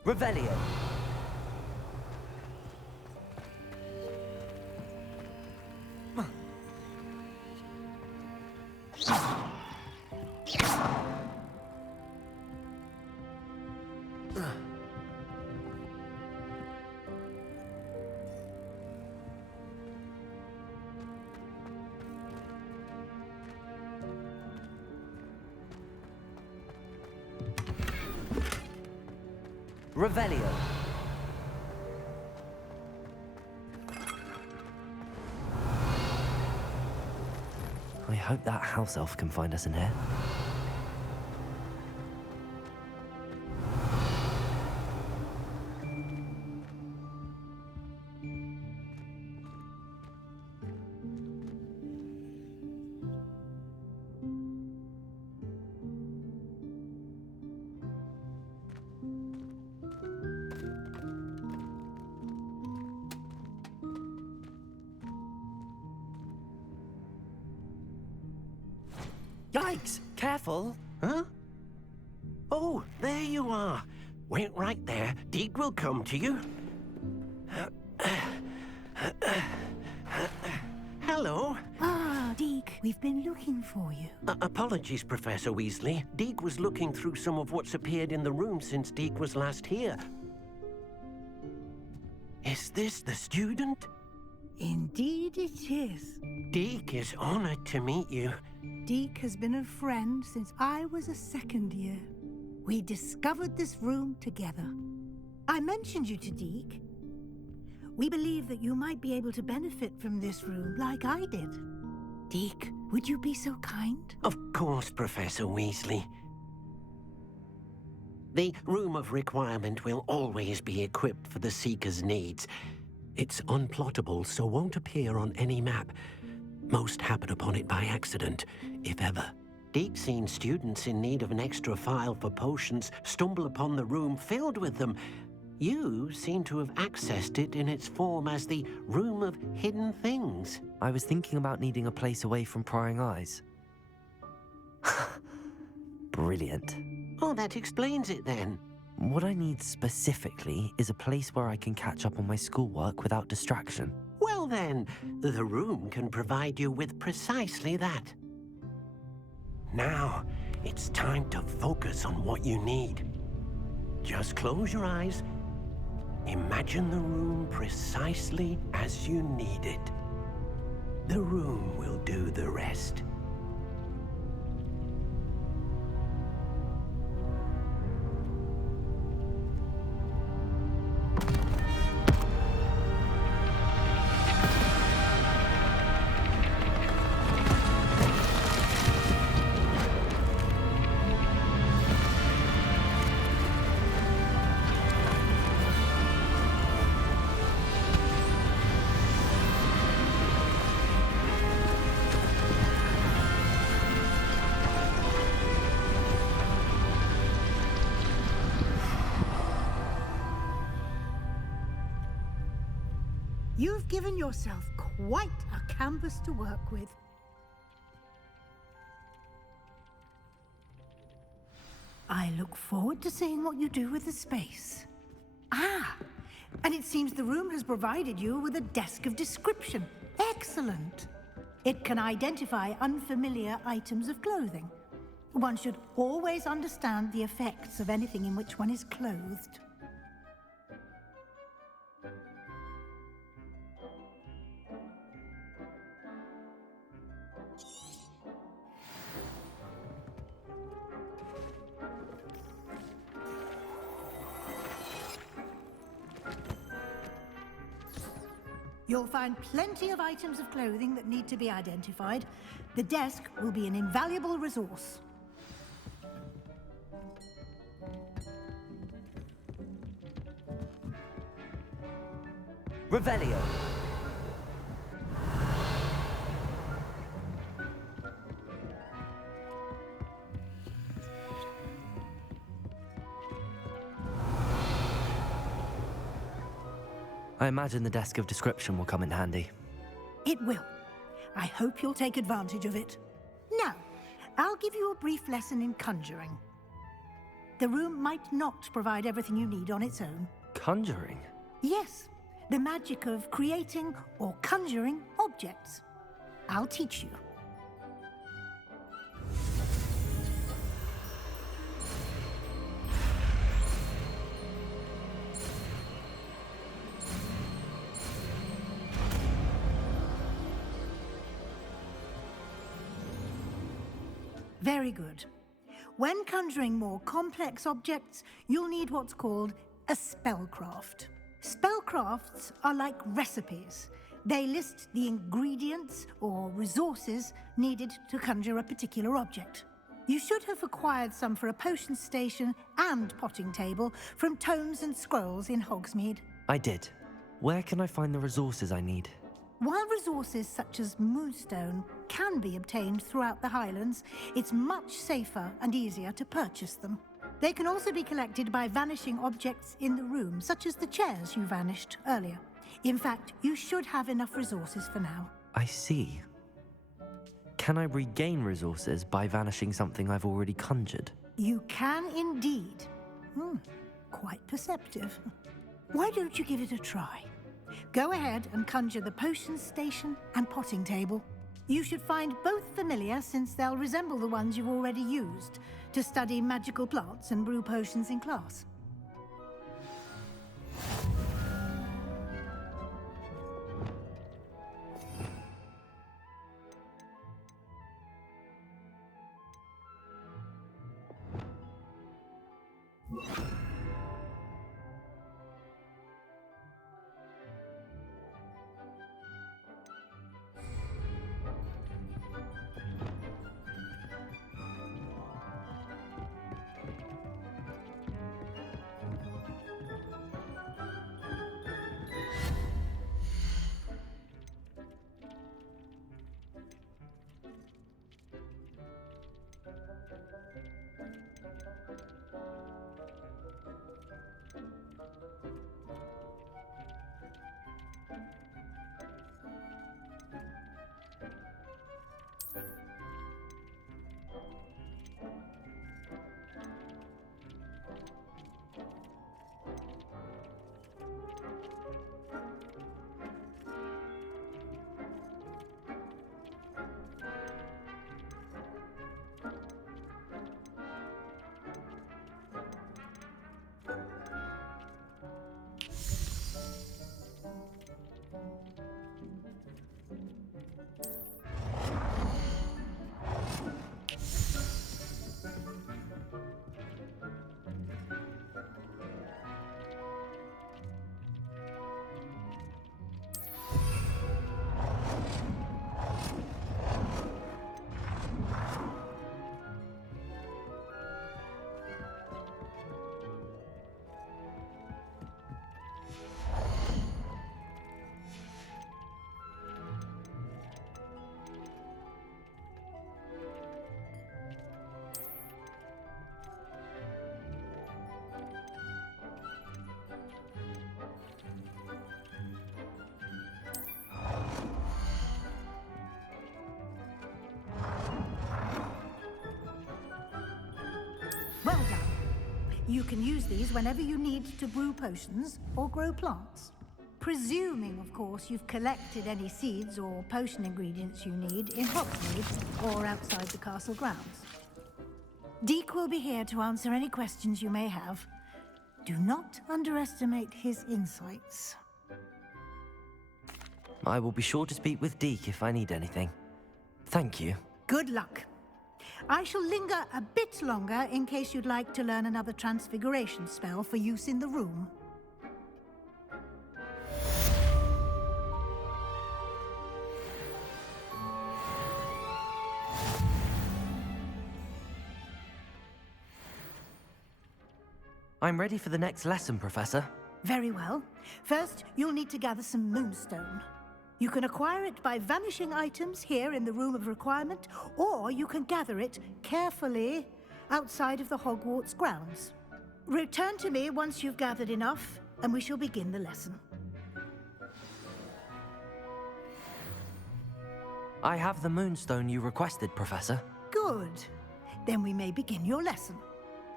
Revelio. Revelio. I hope that house elf can find us in here. Yikes! Careful! Huh? Oh, there you are. Wait right there. Deke will come to you. Hello. Ah, Deke, we've been looking for you. Apologies, Professor Weasley. Deke was looking through some of what's appeared in the room since Deke was last here. Is this the student? Indeed it is. Deke is honored to meet you. Deke has been a friend since I was a second year. We discovered this room together. I mentioned you to Deke. We believe that you might be able to benefit from this room like I did. Deke, would you be so kind? Of course, Professor Weasley. The Room of Requirement will always be equipped for the Seeker's needs. It's unplottable, so won't appear on any map. Most happen upon it by accident, if ever. Deke's seen students in need of an extra file for potions stumble upon the room filled with them. You seem to have accessed it in its form as the Room of Hidden Things. I was thinking about needing a place away from prying eyes. Brilliant. Oh, that explains it then. What I need specifically is a place where I can catch up on my schoolwork without distraction. Well then, the room can provide you with precisely that. Now, it's time to focus on what you need. Just close your eyes. Imagine the room precisely as you need it. The room will do the rest. You've given yourself quite a canvas to work with. I look forward to seeing what you do with the space. Ah, and it seems the room has provided you with a desk of description. Excellent. It can identify unfamiliar items of clothing. One should always understand the effects of anything in which one is clothed. You'll find plenty of items of clothing that need to be identified. The desk will be an invaluable resource. Revelio. I imagine the desk of description will come in handy. It will. I hope you'll take advantage of it. Now, I'll give you a brief lesson in conjuring. The room might not provide everything you need on its own. Conjuring? Yes, the magic of creating or conjuring objects. I'll teach you. Very good. When conjuring more complex objects, you'll need what's called a spellcraft. Spellcrafts are like recipes. They list the ingredients or resources needed to conjure a particular object. You should have acquired some for a potion station and potting table from tomes and scrolls in Hogsmeade. I did. Where can I find the resources I need? While resources such as moonstone can be obtained throughout the Highlands, it's much safer and easier to purchase them. They can also be collected by vanishing objects in the room, such as the chairs you vanished earlier. In fact, you should have enough resources for now. I see. Can I regain resources by vanishing something I've already conjured? You can indeed. Quite perceptive. Why don't you give it a try? Go ahead and conjure the potion station and potting table. You should find both familiar, since they'll resemble the ones you've already used to study magical plants and brew potions in class. Well done. You can use these whenever you need to brew potions or grow plants. Presuming, of course, you've collected any seeds or potion ingredients you need in Hogsmeade or outside the castle grounds. Deek will be here to answer any questions you may have. Do not underestimate his insights. I will be sure to speak with Deke if I need anything. Thank you. Good luck. I shall linger a bit longer in case you'd like to learn another transfiguration spell for use in the room. I'm ready for the next lesson, Professor. Very well. First, you'll need to gather some moonstone. You can acquire it by vanishing items here in the Room of Requirement, or you can gather it carefully outside of the Hogwarts grounds. Return to me once you've gathered enough, and we shall begin the lesson. I have the moonstone you requested, Professor. Good. Then we may begin your lesson.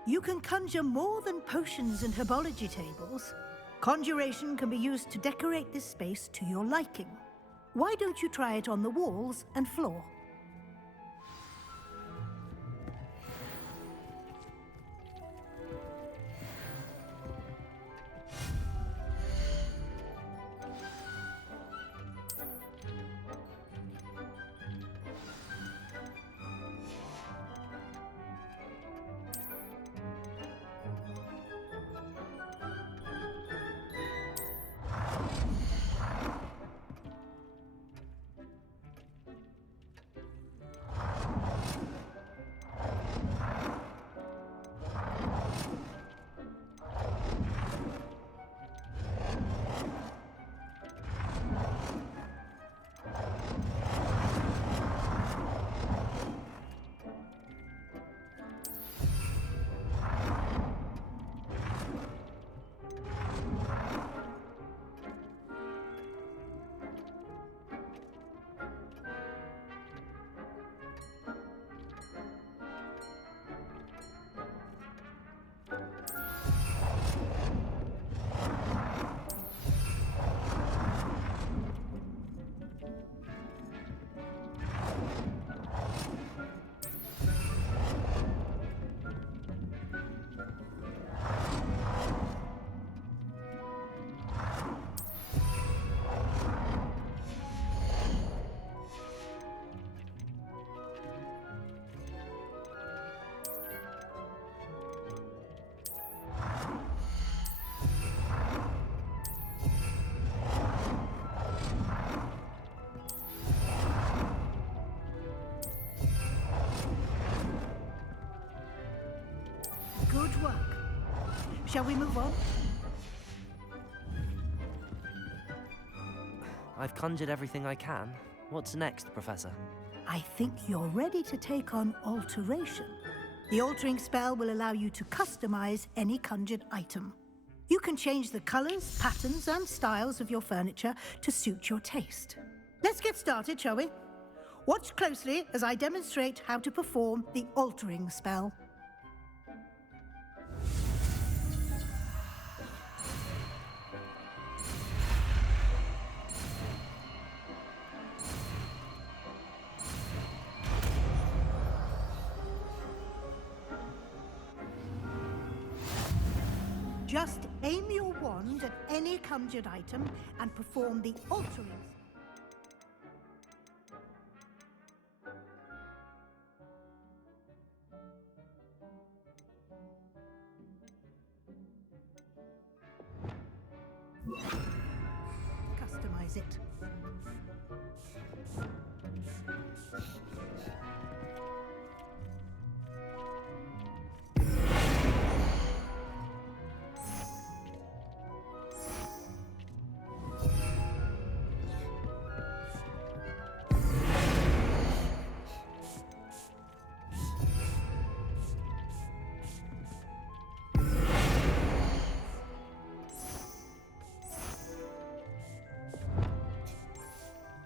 You can conjure more than potions and herbology tables. Conjuration can be used to decorate this space to your liking. Why don't you try it on the walls and floor? Good work. Shall we move on? I've conjured everything I can. What's next, Professor? I think you're ready to take on alteration. The altering spell will allow you to customize any conjured item. You can change the colors, patterns, and styles of your furniture to suit your taste. Let's get started, shall we? Watch closely as I demonstrate how to perform the altering spell. Just aim your wand at any conjured item and perform the altering. Customize it.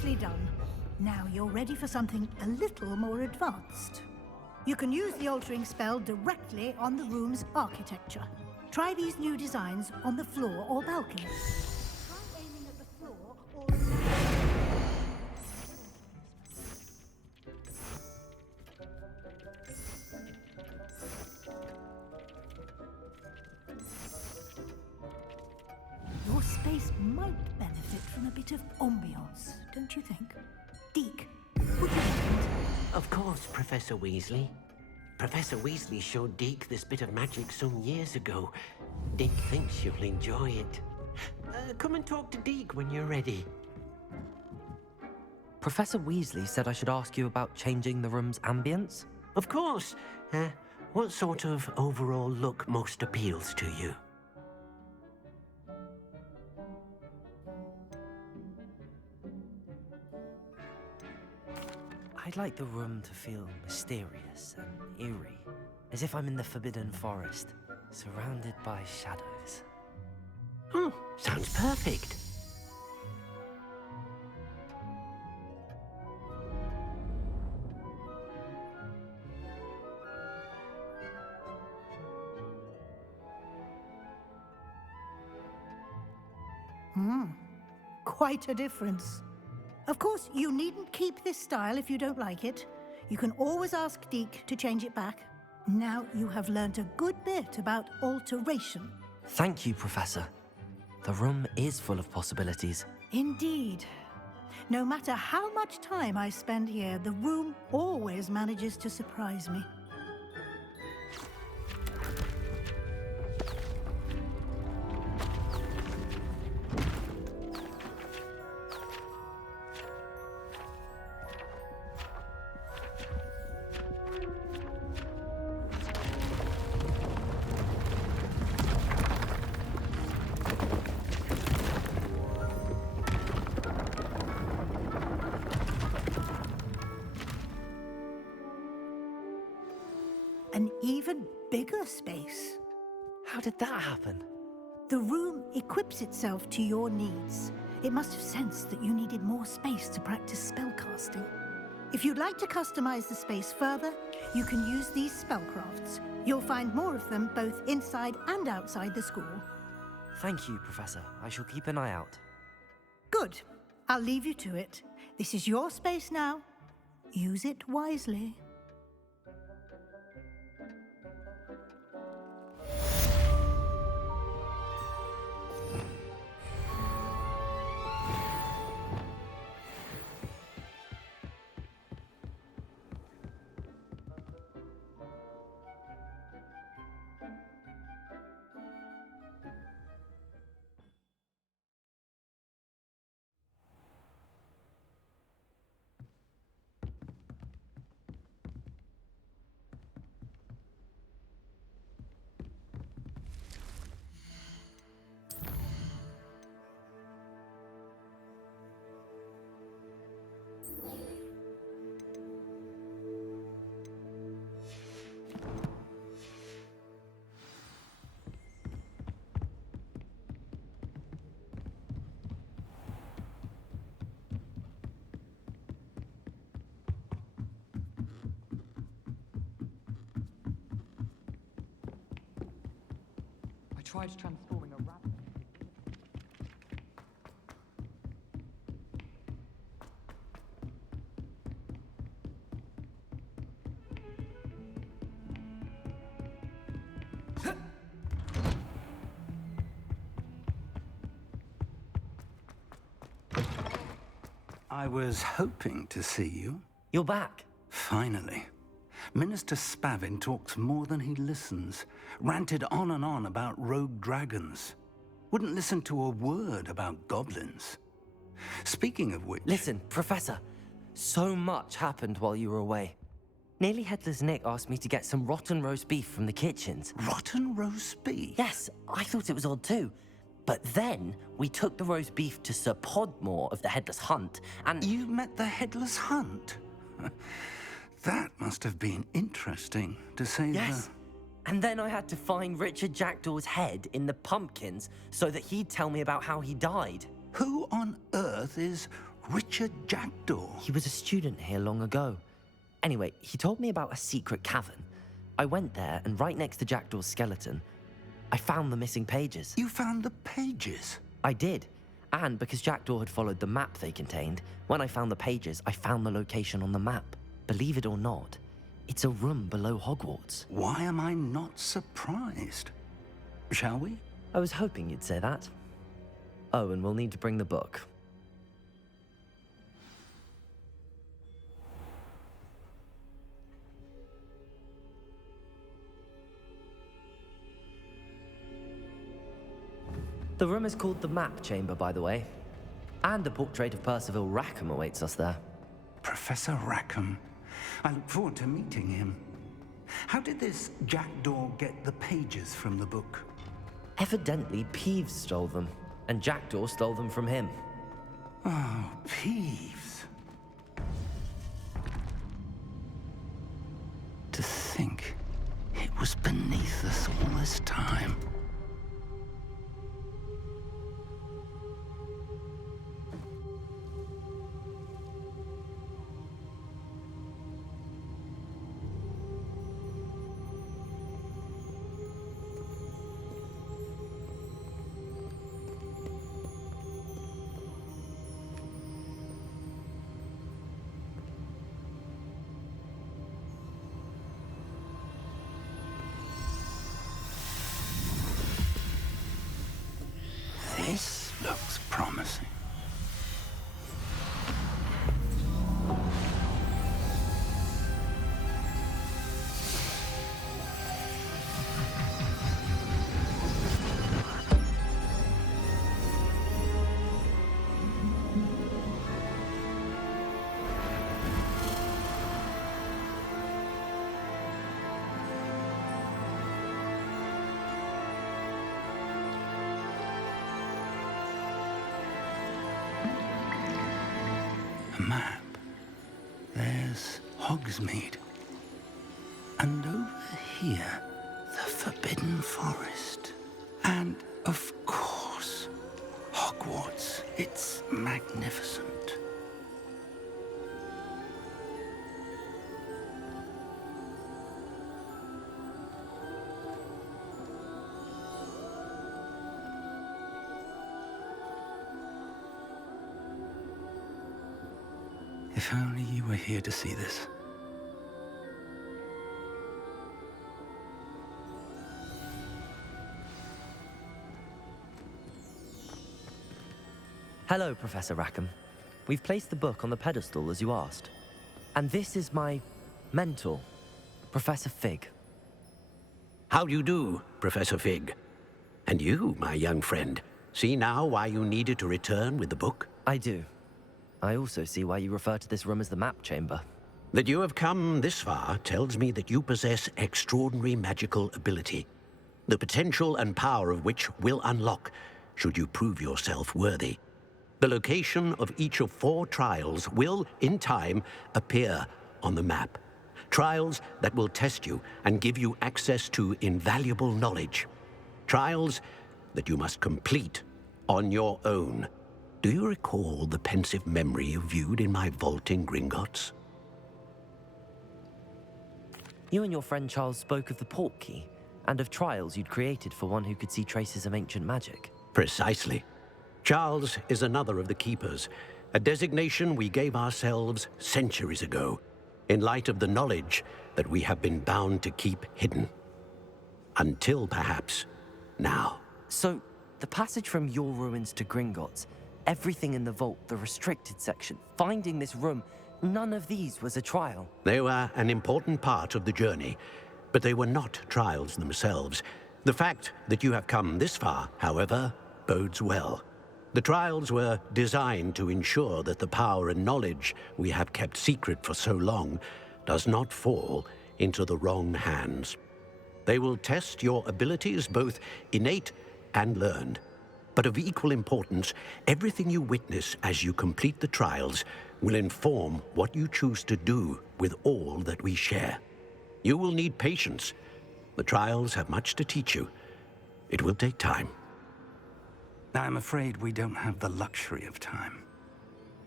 Nicely done. Now you're ready for something a little more advanced. You can use the altering spell directly on the room's architecture. Try these new designs on the floor or balcony. Try aiming at the floor or... Your space might benefit from a bit of ambiance, don't you think? Deke, would you mind? Of course, Professor Weasley. Professor Weasley showed Deke this bit of magic some years ago. Deke thinks you'll enjoy it. Come and talk to Deke when you're ready. Professor Weasley said I should ask you about changing the room's ambience? Of course. What sort of overall look most appeals to you? I'd like the room to feel mysterious and eerie, as if I'm in the Forbidden Forest, surrounded by shadows. Oh, sounds perfect. Quite a difference. Of course, you needn't keep this style if you don't like it. You can always ask Deke to change it back. Now you have learnt a good bit about alteration. Thank you, Professor. The room is full of possibilities. Indeed. No matter how much time I spend here, the room always manages to surprise me. An even bigger space. How did that happen? The room equips itself to your needs. It must have sensed that you needed more space to practice spellcasting. If you'd like to customize the space further, you can use these spellcrafts. You'll find more of them both inside and outside the school. Thank you, Professor. I shall keep an eye out. Good. I'll leave you to it. This is your space now. Use it wisely. I tried transforming a rabbit. I was hoping to see you. You're back. Finally. Minister Spavin talks more than he listens. Ranted on and on about rogue dragons. Wouldn't listen to a word about goblins. Speaking of which... Listen, Professor. So much happened while you were away. Nearly Headless Nick asked me to get some rotten roast beef from the kitchens. Rotten roast beef? Yes, I thought it was odd too. But then we took the roast beef to Sir Podmore of the Headless Hunt, and... You met the Headless Hunt? That must have been interesting, to say Yes. And then I had to find Richard Jackdaw's head in the pumpkins so that he'd tell me about how he died. Who on earth is Richard Jackdaw. He was a student here long ago. Anyway, he told me about a secret cavern. I went there, and right next to Jackdaw's skeleton, I found the missing pages. You found the pages? I did. And because Jackdaw had followed the map they contained, when I found the pages, I found the location on the map. Believe it or not, it's a room below Hogwarts. Why am I not surprised? Shall we? I was hoping you'd say that. Oh, and we'll need to bring the book. The room is called the Map Chamber, by the way. And a portrait of Percival Rackham awaits us there. Professor Rackham. I look forward to meeting him. How did this Jackdaw get the pages from the book? Evidently, Peeves stole them, and Jackdaw stole them from him. Oh, Peeves. To think it was beneath us all this time. This looks promising. Map. There's Hogsmeade. And over here, the Forbidden Forest. And, of course, Hogwarts. It's magnificent. If only you were here to see this. Hello, Professor Rackham. We've placed the book on the pedestal as you asked. And this is my mentor, Professor Fig. How do you do, Professor Fig? And you, my young friend, see now why you needed to return with the book? I do. I also see why you refer to this room as the Map Chamber. That you have come this far tells me that you possess extraordinary magical ability, the potential and power of which will unlock should you prove yourself worthy. The location of each of 4 trials will, in time, appear on the map. Trials that will test you and give you access to invaluable knowledge. Trials that you must complete on your own. Do you recall the pensive memory you viewed in my vault in Gringotts? You and your friend Charles spoke of the Portkey, and of trials you'd created for one who could see traces of ancient magic. Precisely. Charles is another of the Keepers, a designation we gave ourselves centuries ago, in light of the knowledge that we have been bound to keep hidden. Until, perhaps, now. So, the passage from your ruins to Gringotts, everything in the vault, the restricted section, finding this room, none of these was a trial. They were an important part of the journey, but they were not trials themselves. The fact that you have come this far, however, bodes well. The trials were designed to ensure that the power and knowledge we have kept secret for so long does not fall into the wrong hands. They will test your abilities, both innate and learned. But of equal importance, everything you witness as you complete the trials will inform what you choose to do with all that we share. You will need patience. The trials have much to teach you. It will take time. I'm afraid we don't have the luxury of time.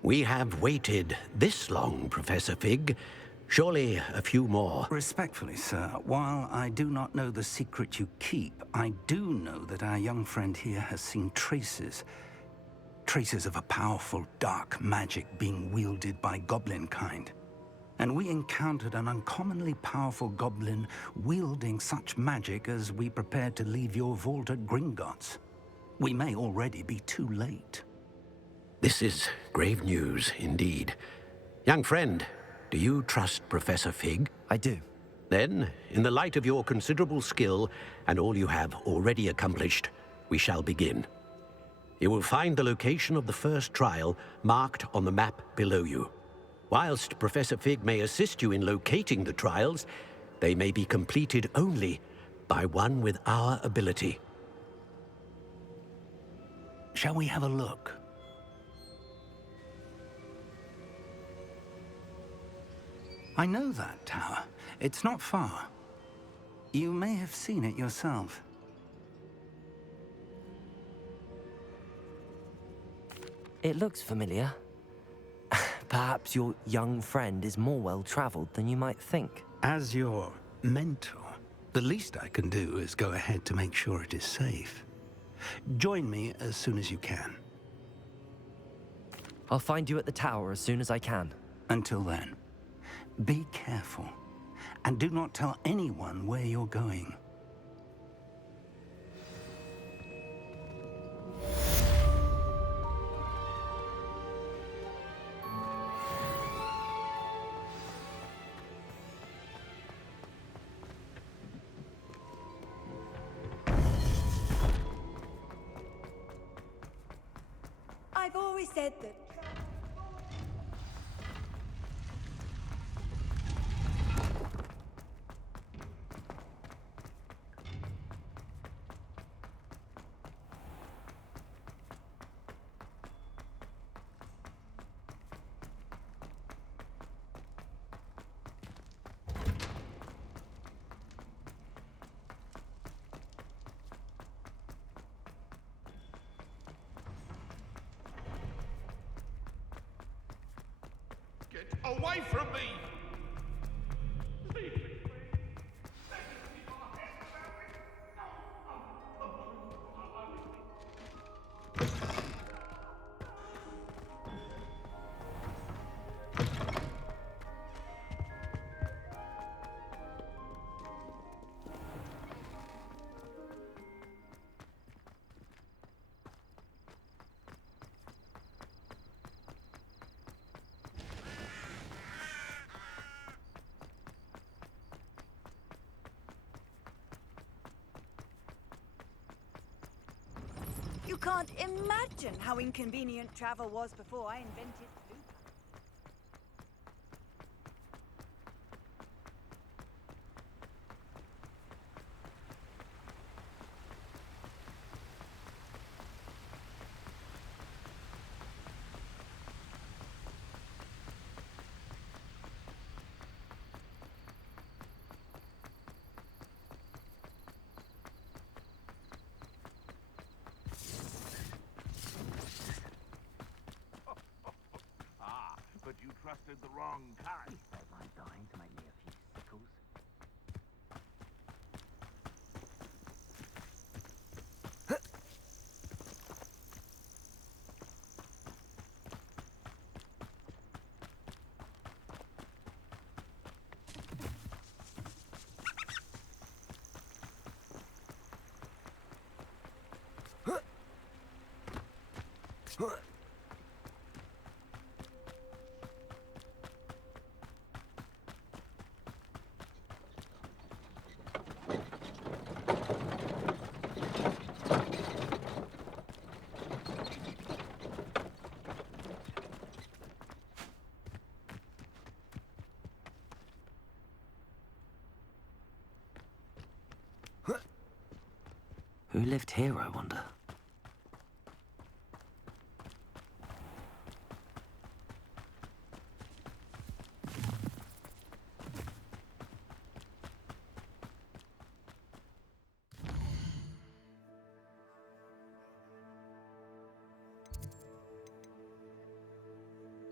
We have waited this long, Professor Fig. Surely a few more. Respectfully, sir, while I do not know the secret you keep, I do know that our young friend here has seen traces. Traces of a powerful dark magic being wielded by goblin kind. And we encountered an uncommonly powerful goblin wielding such magic as we prepared to leave your vault at Gringotts. We may already be too late. This is grave news indeed. Young friend, do you trust Professor Fig? I do. Then, in the light of your considerable skill and all you have already accomplished, we shall begin. You will find the location of the first trial marked on the map below you. Whilst Professor Fig may assist you in locating the trials, they may be completed only by one with our ability. Shall we have a look? I know that tower. It's not far. You may have seen it yourself. It looks familiar. Perhaps your young friend is more well-traveled than you might think. As your mentor, the least I can do is go ahead to make sure it is safe. Join me as soon as you can. I'll find you at the tower as soon as I can. Until then, be careful, and do not tell anyone where you're going. I've always said that. Get away from me! You can't imagine how inconvenient travel was before I invented loop. But you trusted the wrong kind. Don't mind dying to make me a few sickles. Who lived here, I wonder?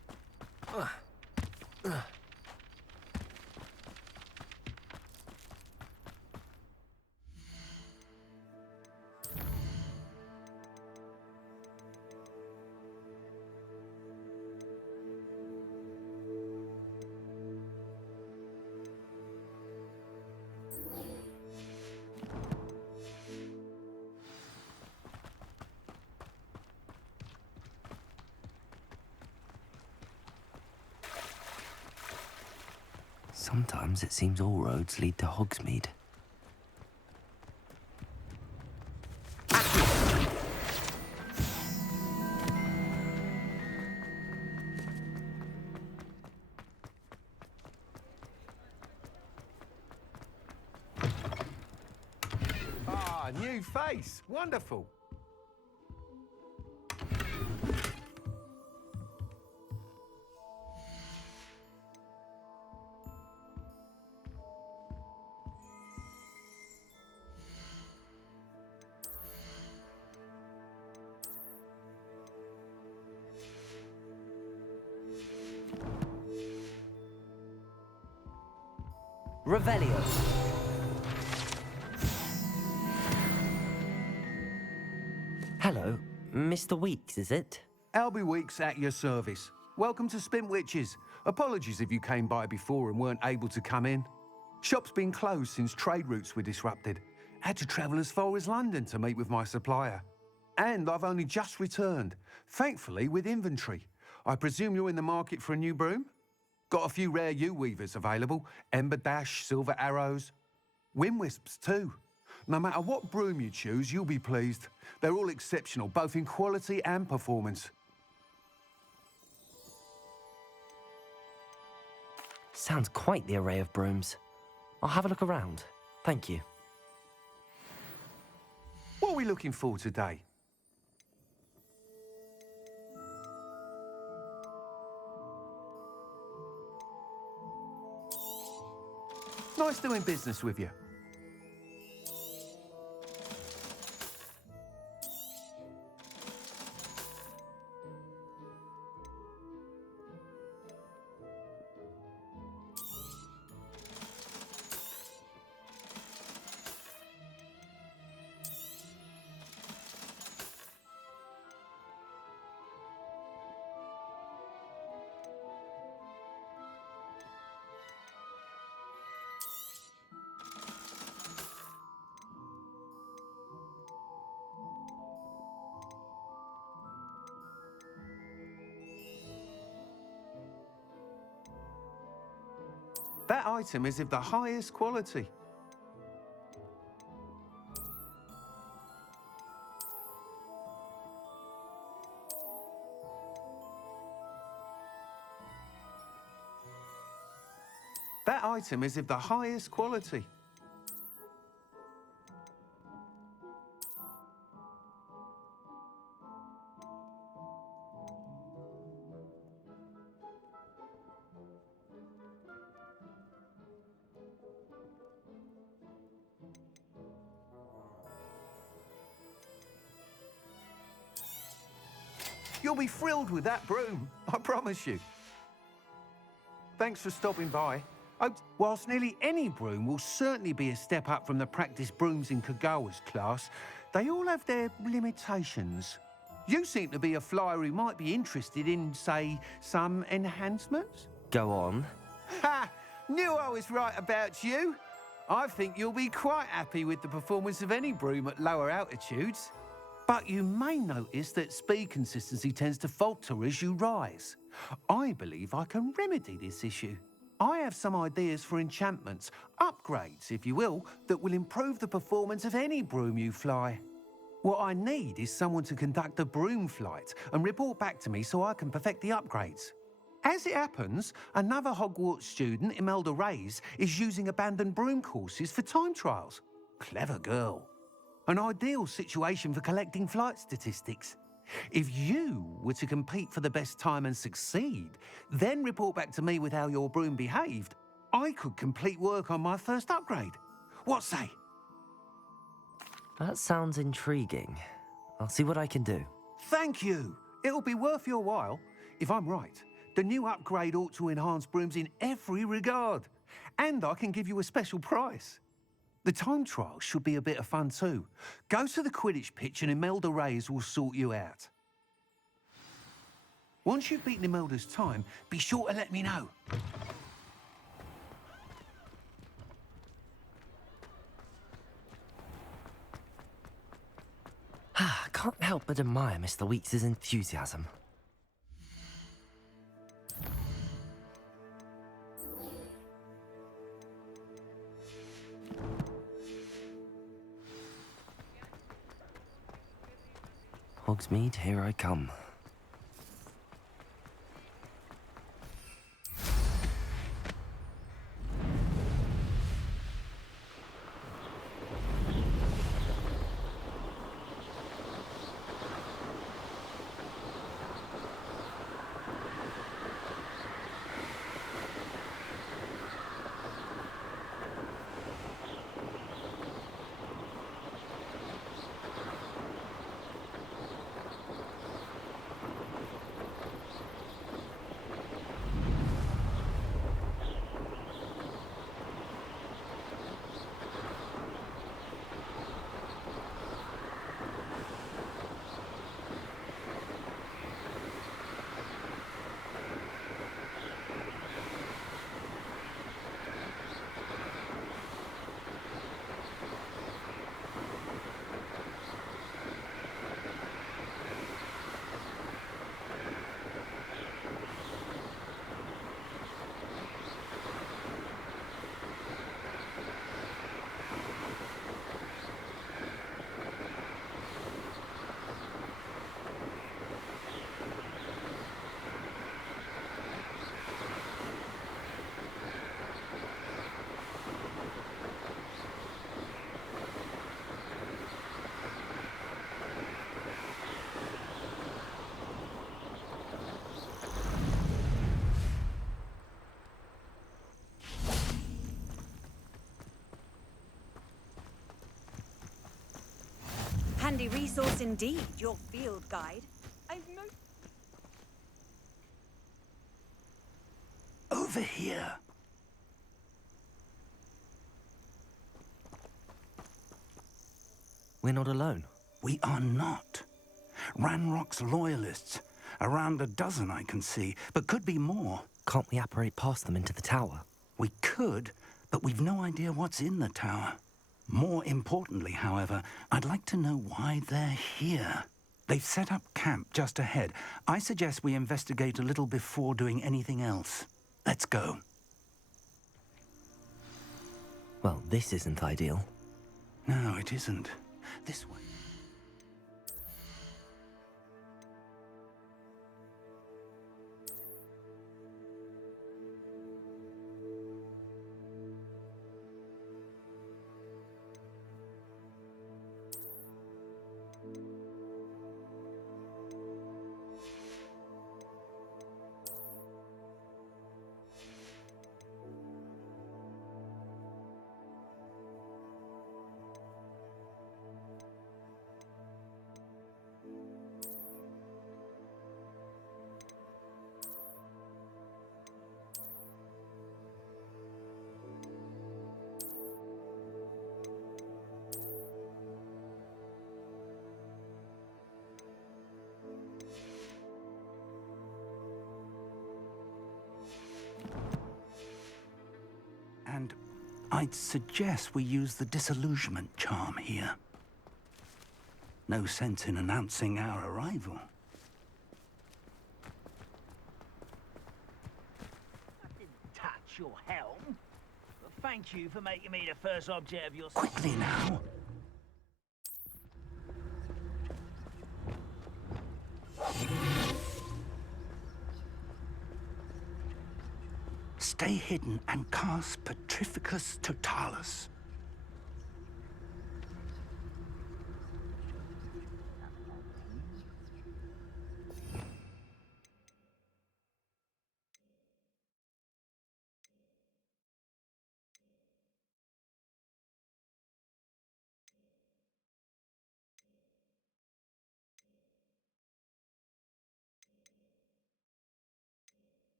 Sometimes it seems all roads lead to Hogsmeade. Ah, new face. Wonderful. Revelio. Hello, Mr. Weeks, is it? Albie Weeks at your service. Welcome to Spint Witches. Apologies if you came by before and weren't able to come in. Shop's been closed since trade routes were disrupted. Had to travel as far as London to meet with my supplier. And I've only just returned, thankfully with inventory. I presume you're in the market for a new broom? Got a few rare yew-weavers available. Ember Dash, Silver Arrows. Wind Wisps too. No matter what broom you choose, you'll be pleased. They're all exceptional, both in quality and performance. Sounds quite the array of brooms. I'll have a look around. Thank you. What are we looking for today? Nice doing business with you. That item is of the highest quality. That item is of the highest quality. You'll be thrilled with that broom, I promise you. Thanks for stopping by. Whilst nearly any broom will certainly be a step up from the practice brooms in Kagawa's class, they all have their limitations. You seem to be a flyer who might be interested in, say, some enhancements? Go on. Ha! Knew I was right about you. I think you'll be quite happy with the performance of any broom at lower altitudes. But you may notice that speed consistency tends to falter as you rise. I believe I can remedy this issue. I have some ideas for enchantments, upgrades, if you will, that will improve the performance of any broom you fly. What I need is someone to conduct a broom flight and report back to me so I can perfect the upgrades. As it happens, another Hogwarts student, Imelda Reyes, is using abandoned broom courses for time trials. Clever girl. An ideal situation for collecting flight statistics. If you were to compete for the best time and succeed, then report back to me with how your broom behaved, I could complete work on my first upgrade. What say? That sounds intriguing. I'll see what I can do. Thank you. It'll be worth your while. If I'm right, The new upgrade ought to enhance brooms in every regard. And I can give you a special price. The time trial should be a bit of fun too. Go to the Quidditch pitch and Imelda Reyes will sort you out. Once you've beaten Imelda's time, be sure to let me know. Can't help but admire Mr. Weeks' enthusiasm. Hogsmeade, here I come. Handy resource indeed, your field guide. I've no... Over here. We're not alone. We are not. Ranrock's loyalists. Around a dozen I can see, but could be more. Can't we apparate past them into the tower? We could, but we've no idea what's in the tower. More importantly, however, I'd like to know why they're here. They've set up camp just ahead. I suggest we investigate a little before doing anything else. Let's go. Well, this isn't ideal. No, it isn't. This way. And I'd suggest we use the disillusionment charm here. No sense in announcing our arrival. I didn't touch your helm. But thank you for making me the first object of your... Quickly now. Stay hidden and cast Petrificus Totalis.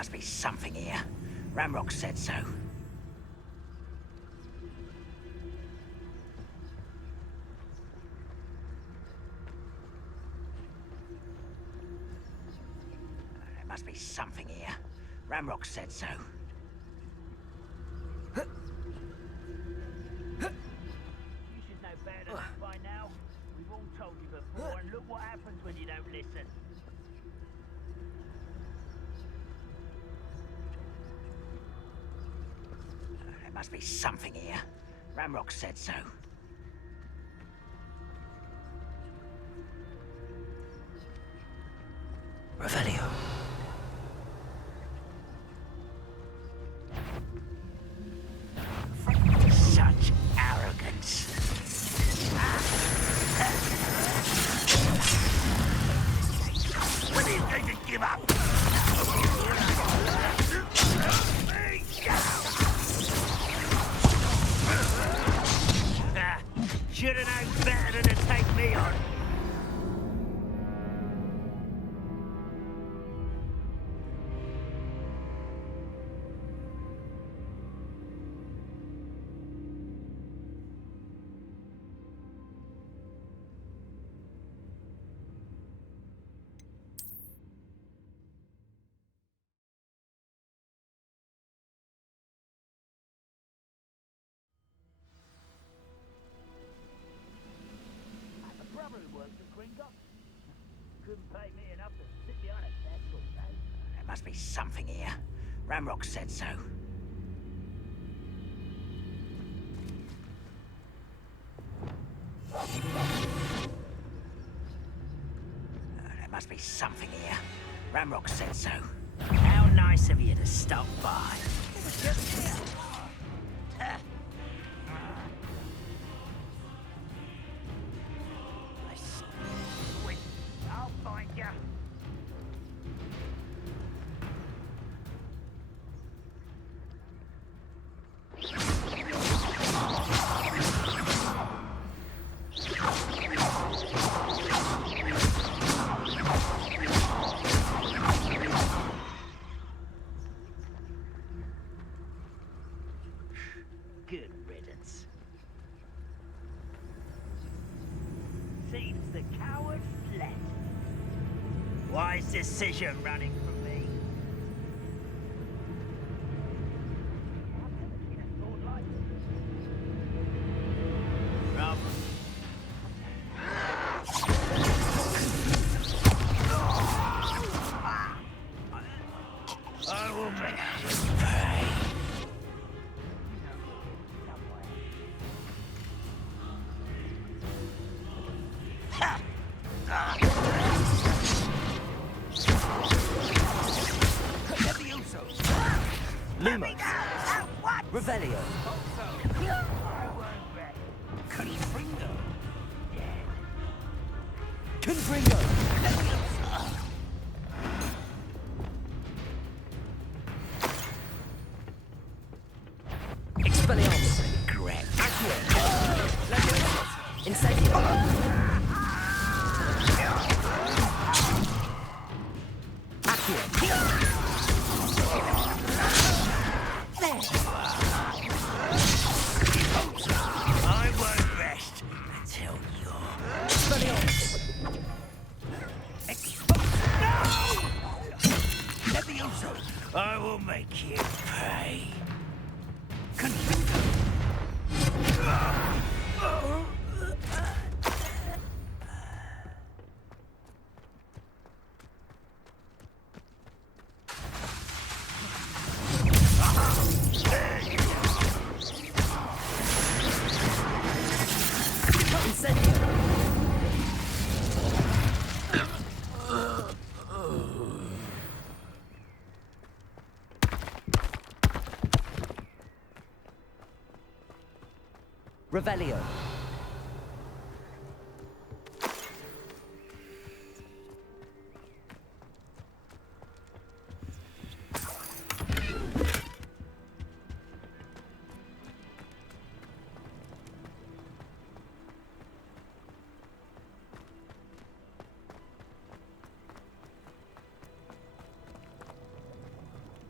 must be something here. Ramrock said so. There must be something here. Ramrock said so. You should know better than that by now. We've all told you before, and look what happens when you don't listen. There must be something here. Ramrock said so. Revelio. Such arrogance. When are you going to give up? Should have known better than to take me on. Brother who works at Gringotts. Couldn't pay me enough to sit behind a desk all day. There must be something here. Ramrock said so. There must be something here. Ramrock said so. How nice of you to stop by. It was just here. I'll find you. Good riddance. Seems the coward fled. Wise decision running from me. I've never seen a sword like it. Rob. I will make you pay. Lumos. Revelio. Confringo. Confringo. Expelliarmus. Correct. Accio. Incendio. Accio. I won't rest until you're... Expelliarmus. No! Levioso! I will make you pay. Confringo. Revelio.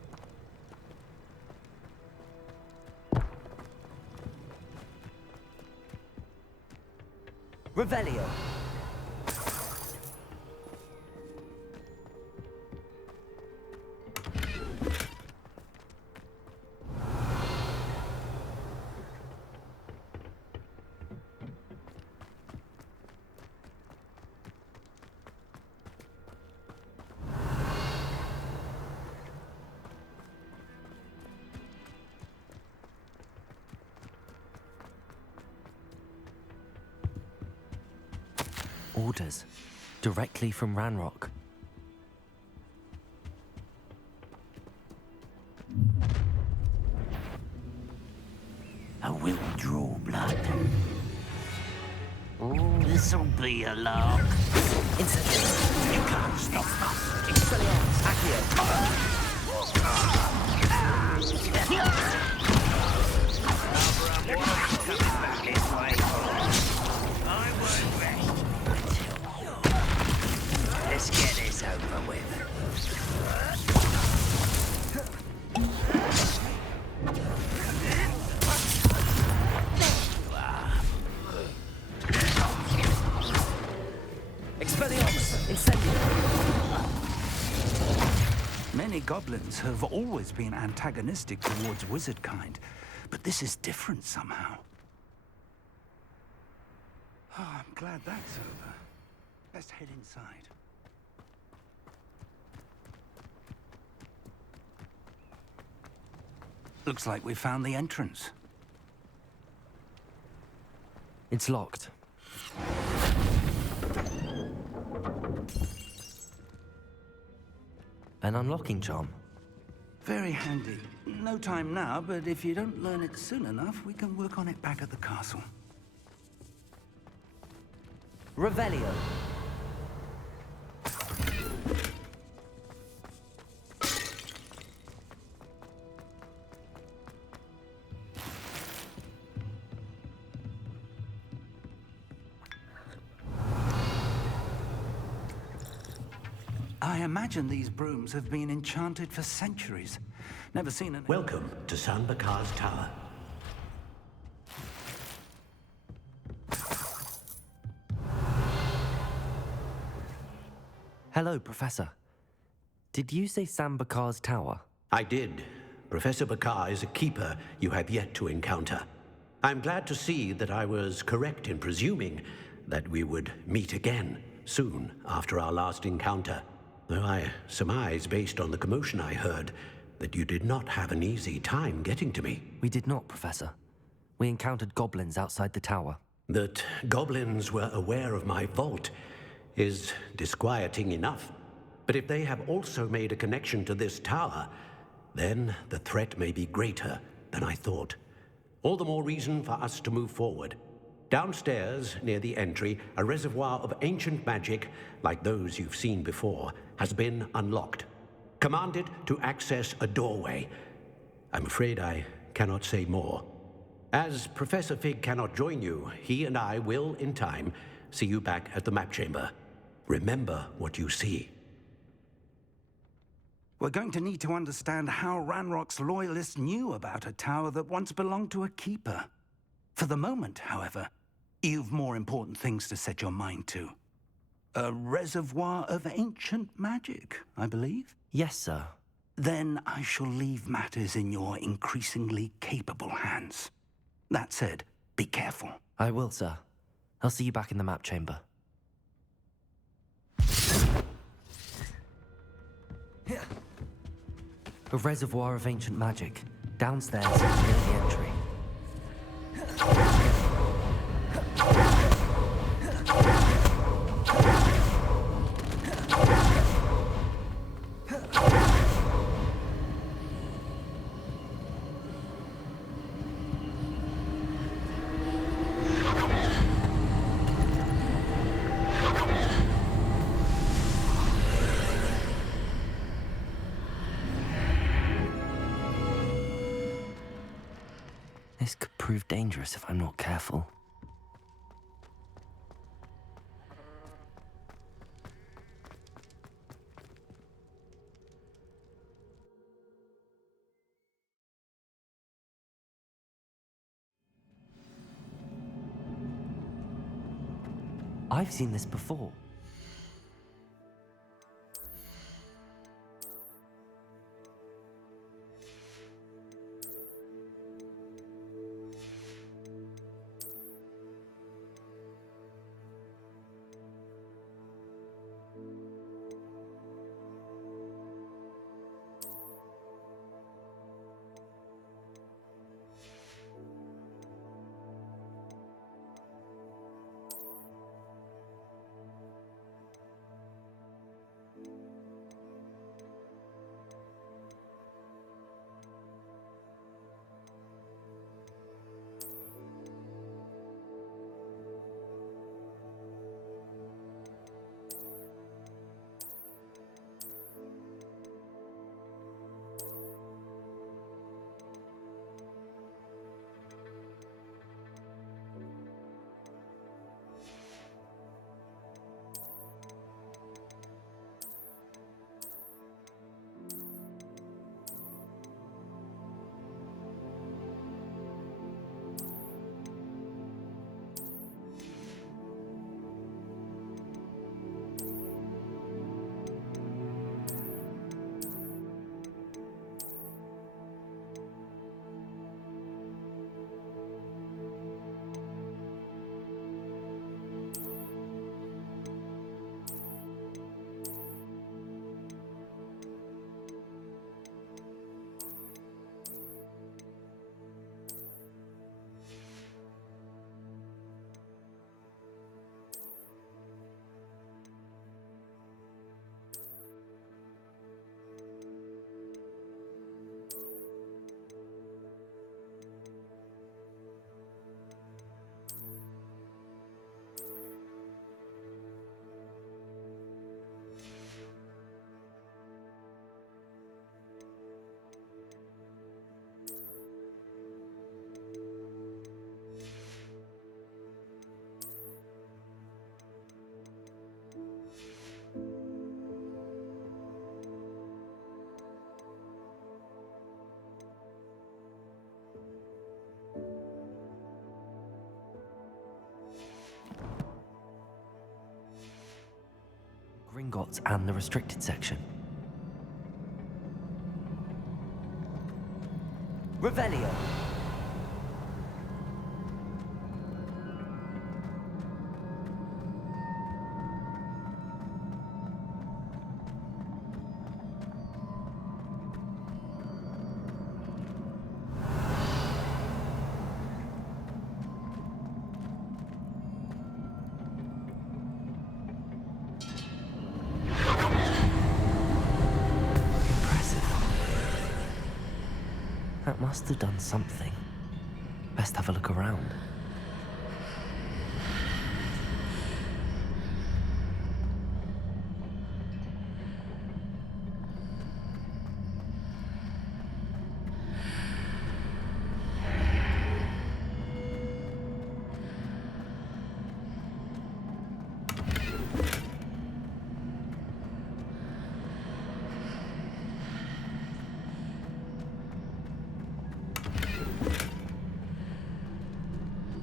Revelio. Orders. Directly from Ranrock. I will draw blood. This'll be a lark. Incendio. You can't stop us. Expelliarmus. Accio. Back this way. I won't rest until you're... Let's get this over with. Expelliarmus. Incendio. Many goblins have always been antagonistic towards wizard kind, but this is different somehow. Oh, I'm glad that's over. Let's head inside. Looks like we found the entrance. It's locked. An unlocking charm. Very handy. No time now, but if you don't learn it soon enough, we can work on it back at the castle. Revelio. I imagine these brooms have been enchanted for centuries. Never seen an... Welcome to San Bakar's Tower. Hello, Professor. Did you say Sambakar's tower? I did. Professor Bakar is a keeper you have yet to encounter. I'm glad to see that I was correct in presuming that we would meet again soon after our last encounter. Though I surmise, based on the commotion I heard, that you did not have an easy time getting to me. We did not, Professor. We encountered goblins outside the tower. That goblins were aware of my vault is disquieting enough. But if they have also made a connection to this tower, then the threat may be greater than I thought. All the more reason for us to move forward. Downstairs, near the entry, a reservoir of ancient magic, like those you've seen before, has been unlocked. Commanded to access a doorway. I'm afraid I cannot say more. As Professor Fig cannot join you, he and I will, in time, see you back at the map chamber. Remember what you see. We're going to need to understand how Ranrock's loyalists knew about a tower that once belonged to a keeper. For the moment, however, you've more important things to set your mind to. A reservoir of ancient magic, I believe? Yes, sir. Then I shall leave matters in your increasingly capable hands. That said, be careful. I will, sir. I'll see you back in the map chamber. A reservoir of ancient magic. Downstairs, near the entry. This could prove dangerous if I'm not careful. I've seen this before. Gringotts and the restricted section. Revelio. That must have done something. Best have a look around.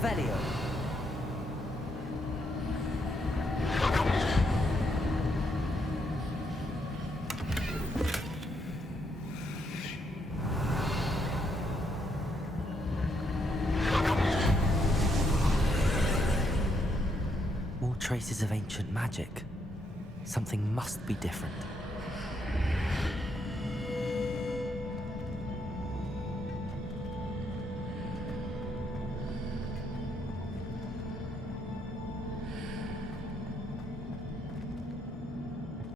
Revelio. More traces of ancient magic. Something must be different.